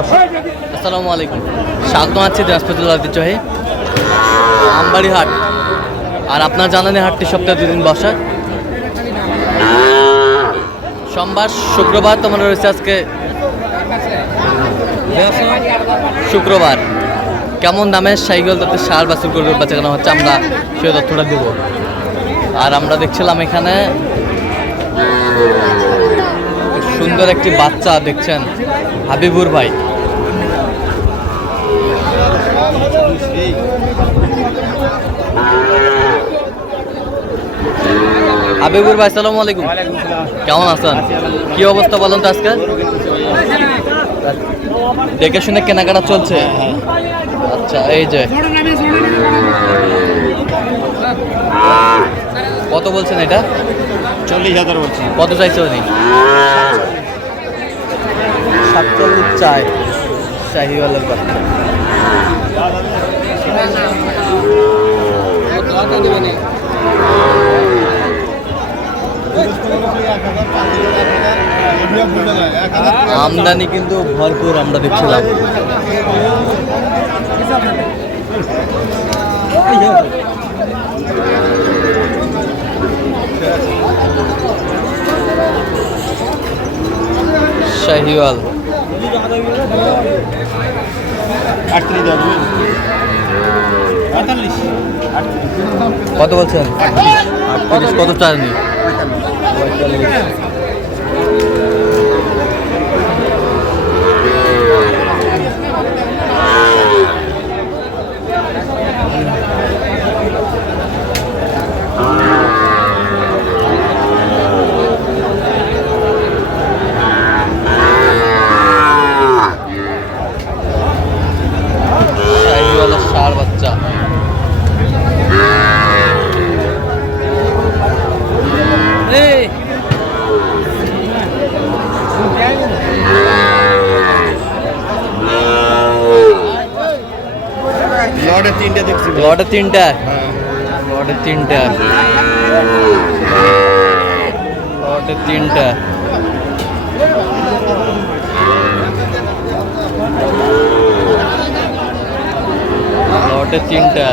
আসসালামু আলাইকুম। স্বাগত আছি দিনাজপুর ঐতিহ্যবাহী আমবাড়ি হাট আর আপনার জানানি হাটটি সপ্তাহে দুদিন বসা। সোমবার, শুক্রবার তোমার রয়েছে আজকে শুক্রবার। কেমন দামে সাইকেল তাতে সার বাছুর করে বাচ্চা কেনা হচ্ছে আমরা সে তথ্যটা দেবো। আর আমরা দেখছিলাম এখানে সুন্দর একটি বাচ্চা, দেখছেন? হাবিবুর ভাই। হাবিবুর ভাই সালাম আলাইকুম। কেমন আছেন? কি অবস্থা বলেন তো আজকে? দেখে শুনে কেনাকাটা চলছে। আচ্ছা এই যে। কত বলছেন এটা? চল্লিশ হাজার বলছি। কত চাইছে উনি? সাতচল্লিশ চাই শাহিওয়ালের বাচ্চা আমদানি কিন্তু ভরপুর আমরা দেখছিলাম। শাহিওয়াল আটত্রিশ দেওয়া যাবে পঁয়তাল্লিশ কত বলছেন? আটত্রিশ। কত চাননি? পঁয়তাল্লিশ শাহিওয়ালের ষাঁড় বাচ্চা এই লটে তিনটে দেখছি। লটে তিনটা? লটে তিনটা। লটে তিনটা। লটে তিনটা।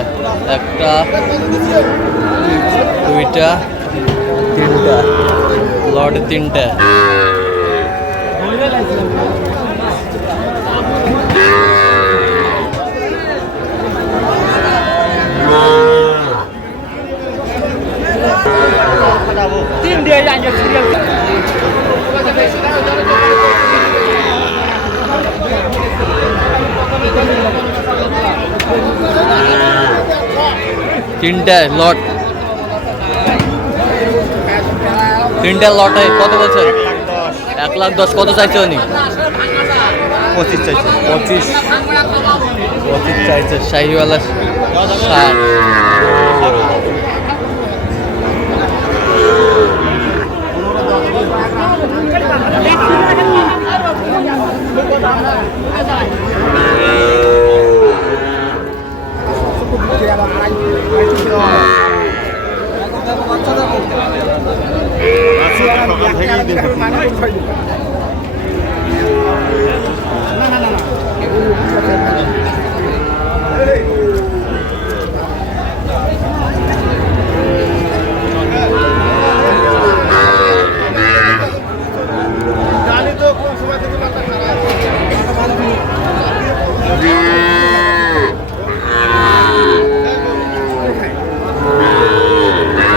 একটা দুইটা তিনটা। লটে তিনটা। তিনটা লট। তিনটা লটে কত বলছেন এক লাখ দশ। কত চাইছে উনি? পঁচিশ চাইছে। পঁচিশ। পঁচিশ চাইছে। শাহিওয়ালা ষাট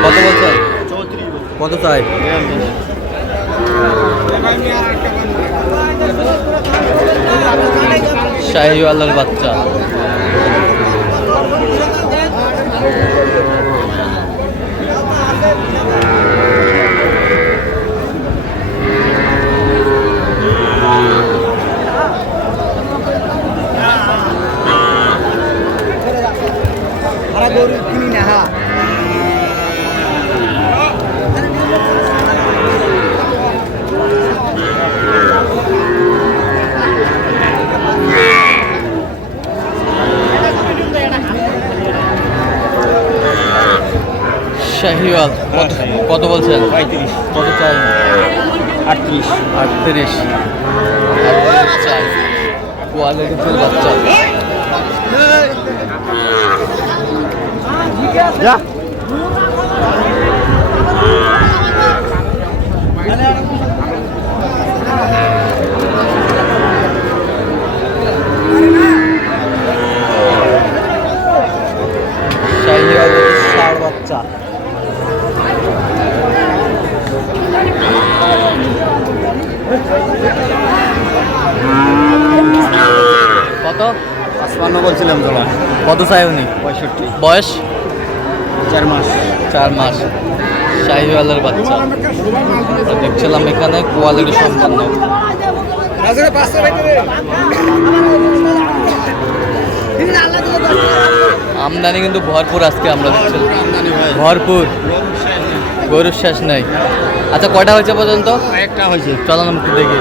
কত চৌত্রিশ কত চাই? শাহিওয়ালার বাচ্চা। শাহিওয়াল কত কত বলছেন? পঁয়ত্রিশ। কত চাই? আটত্রিশ। আটত্রিশ। চাই পাগল কুকুর বাচ্চা। যা শাহিওয়াল জাতের ষাঁড় বাচ্চা কত? পাঁচপান্ন বলছিলাম তোমার কত চাই উনি? পঁয়ষট্টি। বয়স? চার মাস। চার মাস। শাহিওয়ালের বাচ্চা। তো দেখছিলাম এখানে কোয়ালিটি সম্পন্ন। আমদানি কিন্তু ভরপুর আজকে আমরা দেখছি। আমদানি হয়। ভরপুর। গরুর শেষ নাই। আচ্ছা কয়টা হয়েছে পর্যন্ত? একটা হয়েছে। চলো না দেখি।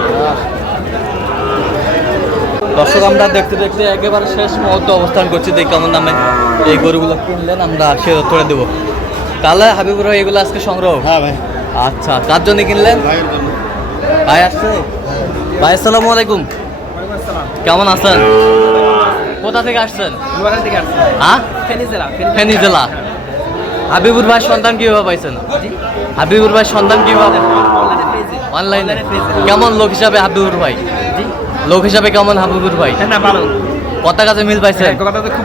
দর্শক আমরা দেখতে দেখতে একেবারে শেষ মুহূর্তে অবস্থান করছি। দেখি কেমন দামে এই গরুগুলো কিনলেন আমরা সে করে দেবো। তাহলে হাবিবুর ভাই এগুলো আজকে সংগ্রহ? হ্যাঁ ভাই। আচ্ছা কার জন্য কিনলেন? ভাই আসছে? ভাই আসসালামু আলাইকুম। কেমন আছেন? কোথা থেকে আসছেন? হ্যাঁ। ফেনী জেলা হাবিবুর ভাই সন্তান কীভাবে পাইছেন? হাবিবুর ভাই সন্ধান কি কীভাবে অনলাইনে কেমন লোক হিসাবে হাবিবুর ভাই? লোক হিসাবে কেমন হাবিবুর ভাই? না ভালো। কথা কাছে মিল পাইছেন?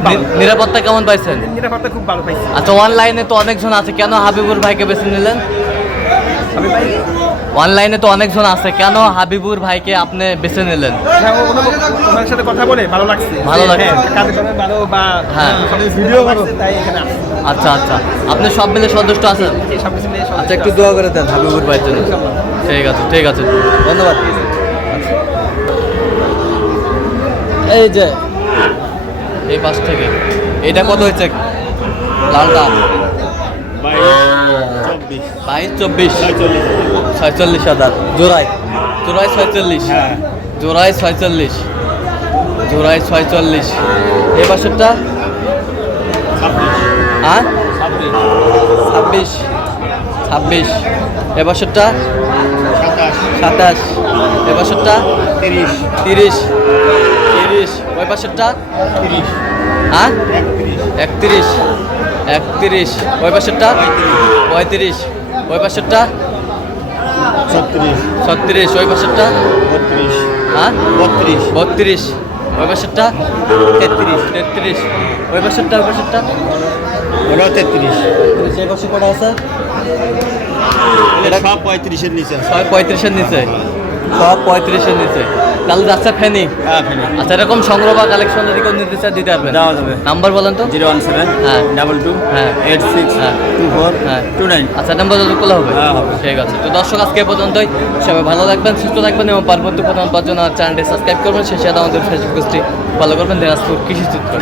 হ্যাঁ, নিরাপত্তা কেমন পাইছেন? নিরাপত্তা খুব ভালো পাইছি। আচ্ছা অনলাইনে তো অনেকজন আছে। কেন হাবিবুর ভাইকে বেছে নিলেন? হাবিব ভাই অনলাইনে তো অনেকজন আছে। কেন হাবিবুর ভাইকে আপনি বেছে নিলেন? হ্যাঁ, ওনার- সাথে কথা বলে ভালো লাগছে। ভালো লাগছে। হ্যাঁ, ভালো বা হ্যাঁ। ভিডিও ভালো তাই এখানে আচ্ছা আচ্ছা। আপনি সব মিলে সন্তুষ্ট আছেন? আচ্ছা একটু দোয়া করে দেন হাবিবুর ভাইয়ের জন্য। ঠিক আছে ঠিক আছে। ধন্যবাদ। এই যে এই পাশ থেকে। এটা কত হয়েছে? লালটা বাইশ চব্বিশ। ছয়চল্লিশ হাজার। জোড়ায় জোড়ায় ছয়চল্লিশ। হ্যাঁ। জোড়ায় ছয়চল্লিশ। জোড়ায় ছয়চল্লিশ। বছরটা ছাব্বিশ। হ্যাঁ ছাব্বিশ। ছাব্বিশ। এ বছরটা সাতাশ। এ বছরটা তিরিশ। তিরিশ। তিরিশ। ওই বছরটা তিরিশ। হ্যাঁ একত্রিশ। একত্রিশ। ওই বছরটা পঁয়ত্রিশ। ওই বছরটা ছত্রিশ। ছত্রিশ। ওই বছরটা বত্রিশ। হ্যাঁ? বত্রিশ। বত্রিশ। ওই বছরটা তেত্রিশ। তেত্রিশ। ওই বছরটা ওই ওটাও তেত্রিশ। তেত্রিশ। এই বছর কটা আছে? এটা সব পঁয়ত্রিশের নিচে। সব পঁয়ত্রিশের নিচে। সব পঁয়ত্রিশের নিচে। তাহলে যাচ্ছে ফেনি? হ্যাঁ আচ্ছা এরকম সংগ্রহ বা কালেকশন যদি কেউ নিতে চায় দিতে পারবেন? দেওয়া যাবে। নাম্বার বলেন তো। জিরো ওয়ান সেভেন হ্যাঁ। ডাবল টু হ্যাঁ। এইট সিক্স হ্যাঁ। টু ফোর হ্যাঁ। Two nine. আচ্ছা নাম্বার যত করলে হবে? হ্যাঁ, হবে। ঠিক আছে। তো দর্শক আজকে পর্যন্তই। সবাই ভালো থাকবেন সুস্থ থাকবেন এবং পার্বত্য প্রধান আমার চ্যানেলটি সাবস্ক্রাইব করবেন। শেষে সাথে আমাদের ফেসবুক পেজটি ফলো করবেন দিনাজপুর কৃষি চিত্র